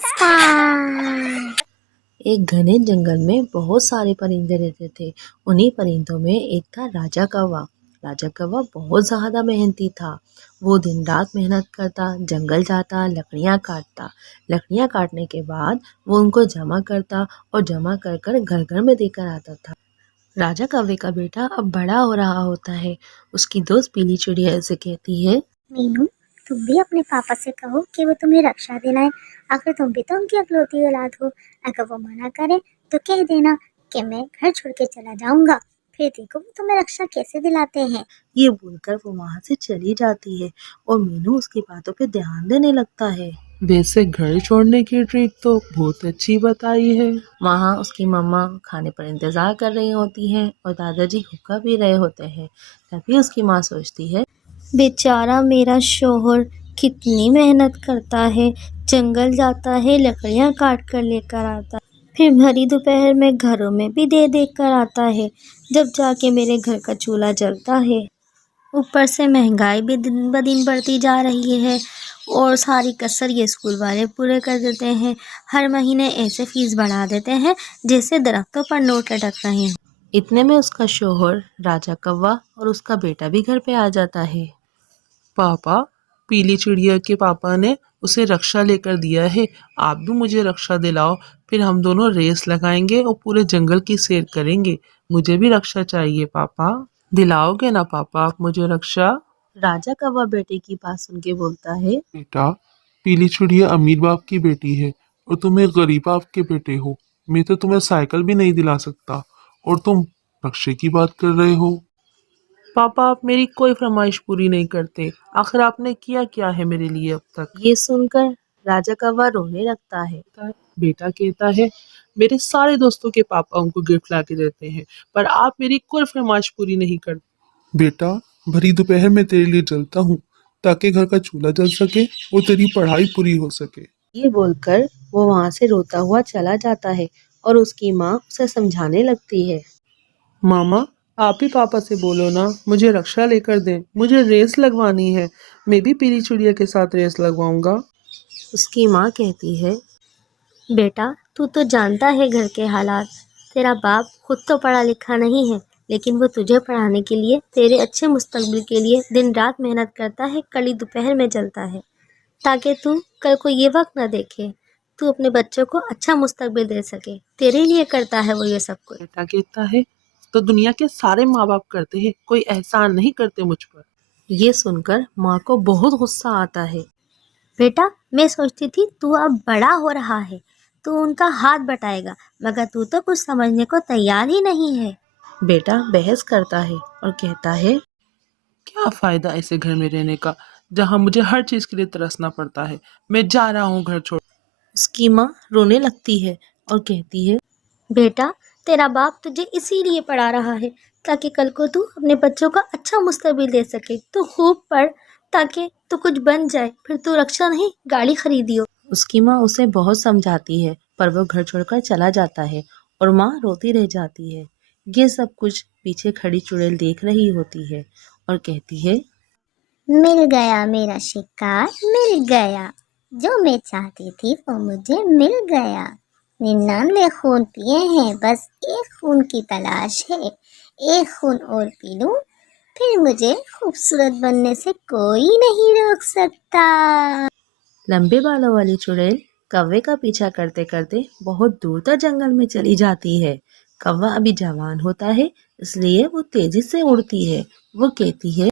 नमस्कार। एक घने जंगल में बहुत सारे परिंदे रहते थे। उन्हीं परिंदों में एक था राजा कौवा। राजा कौवा बहुत ज्यादा मेहनती था। वो दिन रात मेहनत करता, जंगल जाता, लकड़ियाँ काटता। लकड़ियाँ काटने के बाद वो उनको जमा करता और जमा कर कर घर घर में देकर आता था। राजा कौवे का बेटा अब बड़ा हो रहा होता है। उसकी दोस्त पीली चिड़िया उसे कहती है, मीनू, तुम भी अपने पापा से कहो कि वो तुम्हें रक्षा दिलाएं। आखिर तुम भी तो उनकी अकलौती औलाद हो। अगर वो मना करे तो कह देना कि मैं घर छोड़ के चला जाऊंगा। फिर देखो वो तुम्हें रक्षा कैसे दिलाते हैं। ये बोलकर वो वहां से चली जाती है और मीनू उसकी बातों पे ध्यान देने लगता है। वैसे घर छोड़ने की ट्रिक तो बहुत अच्छी बताई है। वहाँ उसकी मम्मा खाने पर इंतजार कर रही होती हैं और दादाजी हुक्का पी रहे होते हैं। तभी उसकी माँ सोचती है, बेचारा मेरा शोहर कितनी मेहनत करता है, जंगल जाता है, लकड़ियां काट कर लेकर आता है, फिर भरी दोपहर में घरों में भी दे दे कर आता है, जब जाके मेरे घर का चूल्हा जलता है। ऊपर से महंगाई भी दिन ब दिन बढ़ती जा रही है और सारी कसर ये स्कूल वाले पूरे कर देते हैं। हर महीने ऐसे फीस बढ़ा देते हैं जैसे दरख्तों पर नोट लटक रहे हैं। इतने में उसका शोहर राजा कौवा और उसका बेटा भी घर पे आ जाता है। पापा, पीली चिड़िया के पापा ने उसे रक्षा लेकर दिया है। आप भी मुझे रक्षा दिलाओ, फिर हम दोनों रेस लगाएंगे और पूरे जंगल की सैर करेंगे। मुझे भी रक्षा चाहिए पापा। दिलाओगे ना पापा आप मुझे रक्षा? राजा कौवा बेटे की बात सुन के बोलता है, बेटा, पीली चिड़िया अमीर बाप की बेटी है और तुम एक गरीब बाप के बेटे हो। मैं तो तुम्हें साइकिल भी नहीं दिला सकता और तुम रक्षे की बात कर रहे हो। पापा, आप मेरी कोई फरमाइश पूरी नहीं करते। आखिर आपने किया क्या है मेरे लिए अब तक? ये सुनकर राजा कौवा रोने लगता है। बेटा कहता है, मेरे सारे दोस्तों के पापा उनको गिफ्ट ला के देते हैं, पर आप मेरी कोई फरमाइश पूरी नहीं करते। बेटा, भरी दोपहर में तेरे लिए जलता हूँ ताकि घर का चूल्हा जल सके और तेरी पढ़ाई पूरी हो सके। ये बोलकर वो वहां से रोता हुआ चला जाता है और उसकी माँ उसे समझाने लगती है। मामा, आप ही पापा से बोलो ना, मुझे रक्षा लेकर दें। मुझे रेस लगवानी है। मैं भी पीली चिड़िया के साथ रेस लगवाऊंगा। उसकी माँ कहती है, बेटा, तू तो जानता है घर के हालात। तेरा बाप खुद तो पढ़ा लिखा नहीं है, लेकिन वो तुझे पढ़ाने के लिए, तेरे अच्छे मुस्तकबिल के लिए दिन रात मेहनत करता है, कड़ी दोपहर में जलता है, ताकि तू कल को ये वक्त ना देखे, तू अपने बच्चों को अच्छा मुस्तकबिल दे सके। तेरे लिए करता है वो ये सब कुछ। बेटा कहता है, तो दुनिया के सारे माँ बाप करते हैं, कोई एहसान नहीं करते मुझ पर। ये सुनकर माँ को बहुत गुस्सा आता है। बेटा, मैं सोचती थी तू अब बड़ा हो रहा है, तू उनका हाथ बटाएगा, मगर तू तो कुछ समझने को तैयार ही नहीं है। बेटा बहस करता है और कहता है, क्या फायदा ऐसे घर में रहने का जहाँ मुझे हर चीज के लिए तरसना पड़ता है। मैं जा रहा हूँ घर छोड़। उसकी माँ रोने लगती है और कहती है, बेटा, तेरा बाप तुझे इसीलिए पढ़ा रहा है ताकि कल को तू अपने बच्चों का अच्छा मुस्तकबिल दे सके। तू खूब पढ़ ताकि तू कुछ बन जाए, फिर तू रक्षा नहीं गाड़ी खरीदियो। उसकी माँ उसे बहुत समझाती है, पर वो घर छोड़कर चला जाता है और माँ रोती रह जाती है। ये सब कुछ पीछे खड़ी चुड़ैल देख रही होती है और कहती है, मिल गया मेरा शिकार, मिल गया। जो मैं चाहती थी वो मुझे मिल गया। 99 खून पिए हैं, बस एक खून की तलाश है। एक खून और पी लूं, फिर मुझे खूबसूरत बनने से कोई नहीं रोक सकता। लंबे बालों वाली चुड़ैल कौवे का पीछा करते करते बहुत दूर तक जंगल में चली जाती है। कौवा अभी जवान होता है, इसलिए वो तेजी से उड़ती है। वो कहती है,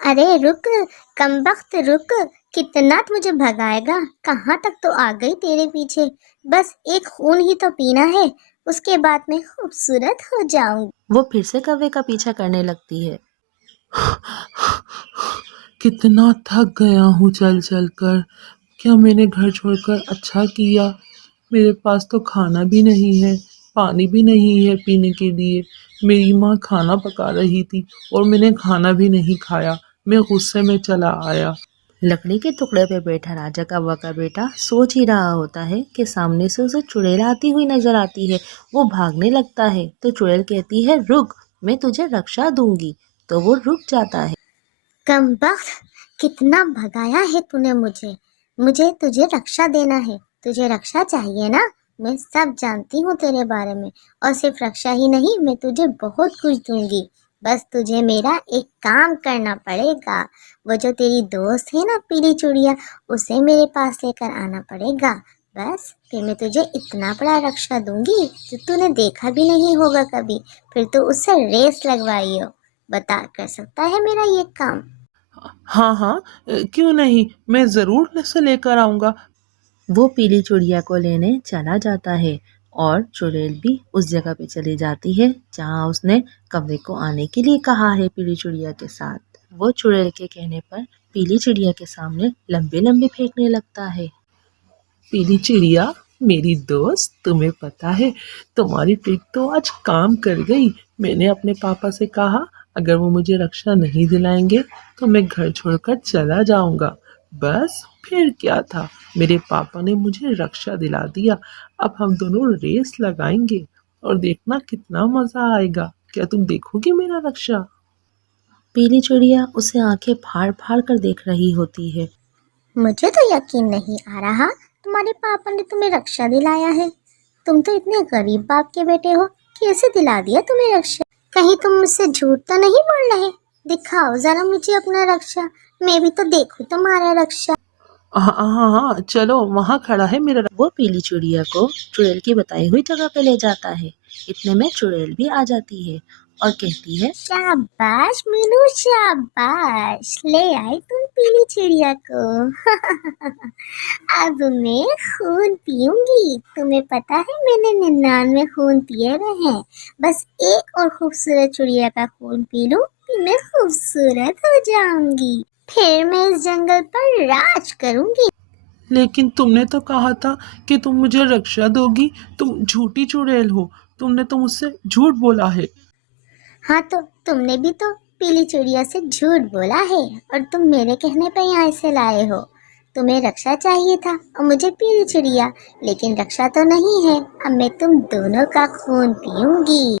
अरे रुक, कमबख्त रुक। कितना तुझे भगाएगा? कहाँ तक तो आ गई तेरे पीछे। बस एक खून ही तो पीना है, उसके बाद मैं खूबसूरत हो जाऊंगी। वो फिर से कौवे का पीछा करने लगती है। कितना थक गया हूँ चल चल कर। क्या मैंने घर छोड़कर अच्छा किया? मेरे पास तो खाना भी नहीं है, पानी भी नहीं है पीने के लिए। मेरी माँ खाना पका रही थी और मैंने खाना भी नहीं खाया। मैं गुस्से में चला आया। लकड़ी के टुकड़े पे बैठा राजा कौवा का बेटा सोच ही रहा होता है कि सामने से उसे चुड़ैल आती हुई नजर आती है। वो भागने लगता है तो चुड़ैल कहती है, रुक, मैं तुझे रक्षा दूंगी। तो वो रुक जाता है। कमबख्त, कितना भगाया है तूने मुझे। मुझे तुझे रक्षा देना है, तुझे रक्षा चाहिए ना, मैं सब जानती हूँ तेरे बारे में, और सिर्फ रक्षा ही नहीं, मैं तुझे बहुत कुछ दूंगी। बस तुझे मेरा एक काम करना पड़ेगा। वो जो तेरी दोस्त है ना पीली चूड़िया, उसे मेरे पास लेकर आना पड़ेगा। बस फिर मैं तुझे इतना बड़ा रक्षा दूंगी जो तूने देखा भी नहीं होगा कभी। फिर तू उससे रेस लगवाई हो। बता, कर सकता है मेरा ये काम? हाँ हाँ, क्यों नहीं, मैं ज़रूर उसे लेकर आऊँगा। वो पीली चुड़िया को लेने चला जाता है और चुड़ैल भी उस जगह पे चली जाती है जहाँ उसने कौवे को आने के लिए कहा है पीली चिड़िया के साथ। वो चुड़ैल के कहने पर पीली चिड़िया के सामने लंबे लंबे फेंकने लगता है। पीली चिड़िया, मेरी दोस्त, तुम्हें पता है तुम्हारी ट्रिक तो आज काम कर गई। मैंने अपने पापा से कहा अगर वो मुझे रक्षा नहीं दिलाएंगे तो मैं घर छोड़कर चला जाऊंगा। बस फिर क्या था, मेरे पापा ने मुझे रक्षा दिला दिया। अब हम दोनों रेस लगाएंगे और देखना कितना मजा आएगा। क्या तुम देखोगे मेरा रक्षा? पीली चिड़िया उसे आंखें फाड़ फाड़ कर देख रही होती है। मुझे तो यकीन नहीं आ रहा तुम्हारे पापा ने तुम्हें रक्षा दिलाया है। तुम तो इतने गरीब बाप के बेटे हो, कैसे दिला दिया तुम्हें रक्षा? कहीं तुम मुझसे झूठ तो नहीं बोल रहे? दिखाओ जरा मुझे अपना रक्षा, मैं भी तो देखूं तुम्हारा रक्षा। हाँ हाँ हाँ, चलो वहाँ खड़ा है मेरा। वो पीली चिड़िया को चुड़ैल की बताई हुई जगह पे ले जाता है। इतने में चुड़ैल भी आ जाती है और कहती है, शाबाश मीनू, शाबाश, ले आई तुम पीली चिड़िया को। अब मैं खून पीऊंगी। तुम्हें पता है मैंने 99 खून पिए हुए हैं। बस एक और खूबसूरत चिड़िया का खून पी लूं कि मैं खूबसूरत हो जाऊंगी। फिर मैं इस जंगल पर राज करूंगी। लेकिन तुमने तो कहा था कि तुम मुझे रक्षा दोगी। तुम झूठी चुड़ैल हो, तुमने तो मुझसे झूठ बोला है। हाँ, तो तुमने भी तो पीली चिड़िया से झूठ बोला है और तुम मेरे कहने पे यहाँ से लाए हो। तुम्हें रक्षा चाहिए था और मुझे पीली चिड़िया, लेकिन रक्षा तो नहीं है। अब मैं तुम दोनों का खून पीऊंगी।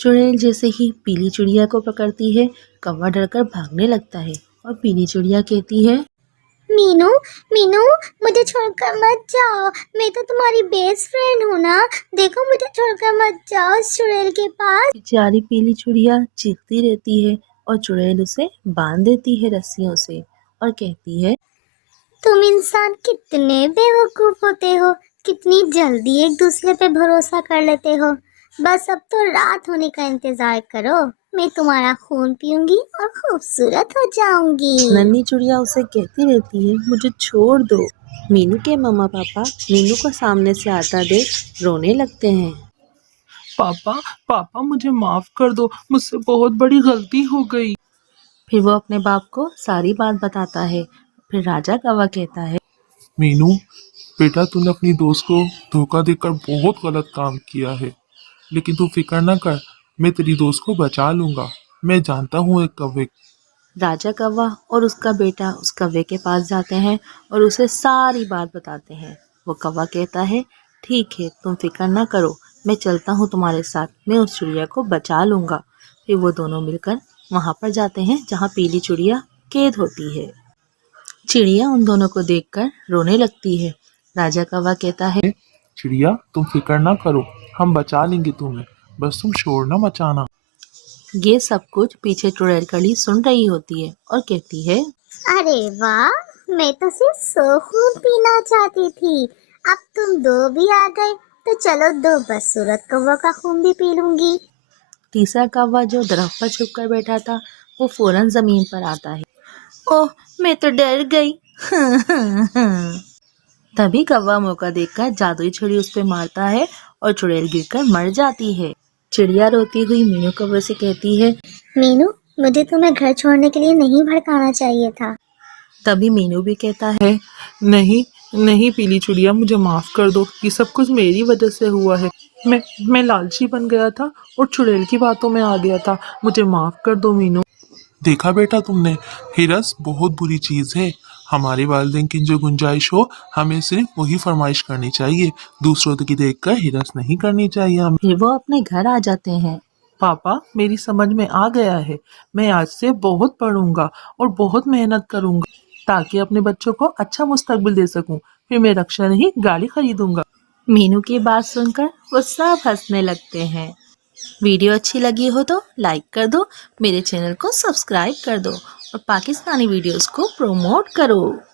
चुड़ैल जैसे ही पीली चिड़िया को पकड़ती है, कौवा डरकर भागने लगता है और पीली चिड़िया कहती है, मीनू, मीनू, मुझे छोड़कर मत जाओ। मैं तो तुम्हारी बेस्ट फ्रेंड हूँ ना। देखो मुझे छोड़कर मत जाओ इस चुड़ैल के पास। बेचारी पीली चिड़िया चीखती रहती है और चुड़ैल उसे बांध देती है रस्सियों से और कहती है, तुम इंसान कितने बेवकूफ होते हो, कितनी जल्दी एक दूसरे पे भरोसा कर लेते हो। बस अब तो रात होने का इंतजार करो, मैं तुम्हारा खून पीऊंगी और खूबसूरत हो जाऊंगी। नन्ही चिड़िया उसे कहती रहती है, मुझे छोड़ दो। मीनू के मम्मा पापा मीनू को सामने से आता देख रोने लगते हैं। पापा, पापा मुझे माफ कर दो, मुझसे बहुत बड़ी गलती हो गई। फिर वो अपने बाप को सारी बात बताता है। फिर राजा कौवा कहता है, मीनू, बेटा तूने अपनी दोस्त को धोखा देकर बहुत गलत काम किया है, लेकिन तू फिक्र न कर, मैं तेरी दोस्त को बचा लूंगा। मैं जानता हूँ एक कौवे। राजा कौवा और उसका बेटा उस कौवे के पास जाते हैं और उसे सारी बात बताते हैं। वो कौवा कहता है, ठीक है, तुम फिक्र ना करो, मैं चलता हूँ तुम्हारे साथ, मैं उस चिड़िया को बचा लूँगा। फिर वो दोनों मिलकर वहाँ पर जाते हैं जहाँ पीली चिड़िया कैद होती है। चिड़िया उन दोनों को देखकर रोने लगती है। राजा कौवा कहता है, चिड़िया तुम फिक्र ना करो, हम बचा लेंगे तुम्हें, बस तुम शोर ना मचाना। ये सब कुछ पीछे चुड़ैल कली सुन रही होती है और कहती है, अरे वाह, मैं तो सिर्फ 100 खून पीना चाहती थी। अब तुम दो भी आ गए तो चलो दो बदसूरत कौवा का खून भी पी लूंगी। तीसरा कौवा जो दरख्त पर छुप कर बैठा था वो फौरन जमीन पर आता है। ओह, मैं तो डर गई। तभी कौवा मौका देखकर जादुई छड़ी उस पर मारता है और चुड़ैल गिरकर मर जाती है। चिड़िया रोती हुई मीनू कौवे से कहती है, मीनू, मुझे तुम्हें घर छोड़ने के लिए नहीं भड़काना चाहिए था। तभी मीनू भी कहता है, नहीं नहीं पीली चिड़िया, मुझे माफ कर दो, ये सब कुछ मेरी वजह से हुआ है। मैं लालची बन गया था और चुड़ैल की बातों में आ गया था। मुझे माफ कर दो मीनू। देखा बेटा तुमने, हिरस बहुत बुरी चीज है। हमारे वालिदैन की जो गुंजाइश हो, हमें सिर्फ वही फरमाइश करनी चाहिए, दूसरों की देखकर हिरस नहीं करनी चाहिए हमें। फिर वो अपने घर आ जाते हैं। पापा, मेरी समझ में आ गया है। मैं आज से बहुत पढ़ूंगा और बहुत मेहनत करूंगा ताकि अपने बच्चों को अच्छा मुस्तकबिल दे सकूं। फिर मैं रक्षा नहीं गाड़ी खरीदूंगा। मीनू की बात सुनकर वो सब हंसने लगते हैं। वीडियो अच्छी लगी हो तो लाइक कर दो, मेरे चैनल को सब्सक्राइब कर दो और पाकिस्तानी वीडियोस को प्रमोट करो।